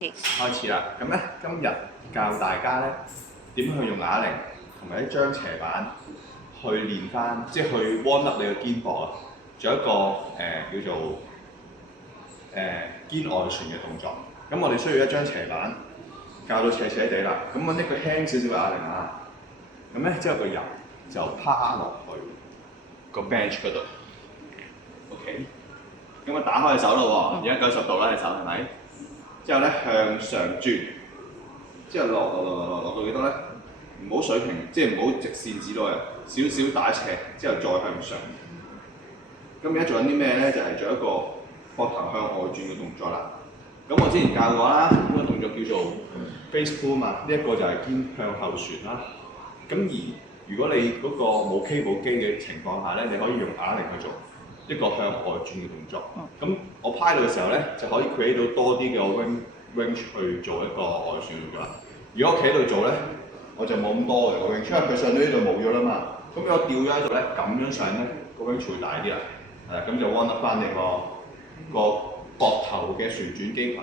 開始啦！咁咧，今日教大家咧點樣去用啞鈴同埋一張斜板去練翻，即係去 warm up 你嘅肩膊啊！做一個叫做肩外旋嘅動作。咁我哋需要一張斜板，教到斜斜地啦。咁揾一個輕少少嘅啞鈴啊。咁咧之後個人就趴落去個 bench 嗰度。OK。咁我打開隻手咯喎，而家90度啦隻手係咪？之後咧向上轉，之後落到幾多咧？唔好水平，即係唔好直線指落去，少少打斜，之後再向上。咁而家做緊啲咩咧？就係做一個膊頭向外轉嘅動作啦。咁我之前教過啦，呢個動作叫做 face pull 嘛，呢一個就係肩向後旋啦。咁而如果你嗰個冇肌冇機嘅情況下咧，你可以用啞鈴去做一個向外轉嘅動作。咁我趴到嘅時候咧，就可以 create 到多啲嘅 range 去做一個外旋動作啦。如果我企喺度做咧，我就冇咁多嘅 range，因為佢上到呢度冇咗啦嘛。咁如果吊咗喺度咧，咁樣上咧，個 range 會大啲啦。咁就 warm up 翻你個膊頭嘅旋轉肌群。